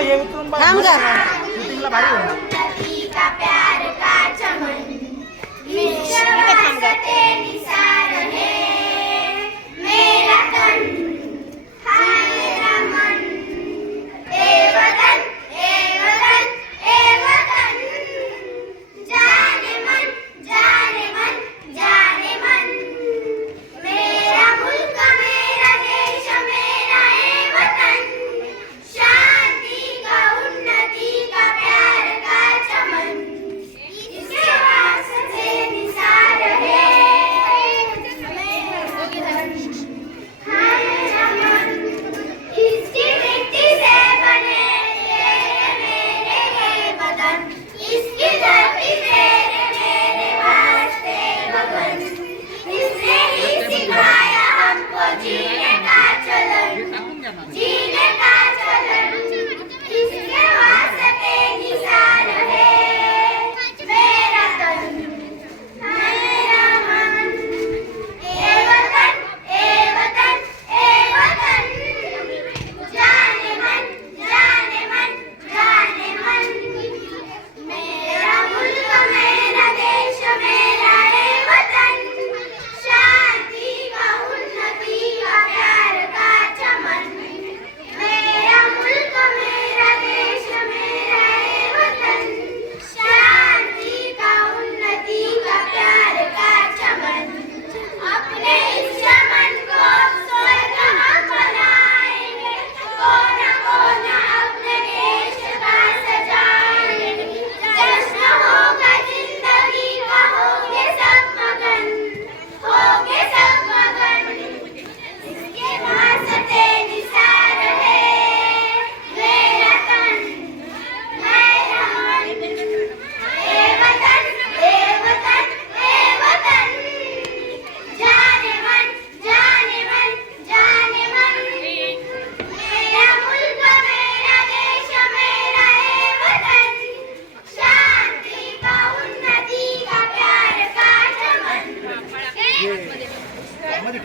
हे उतरून बघ. थांब जा. शूटिंगला भारी होईल. Corner. yeah.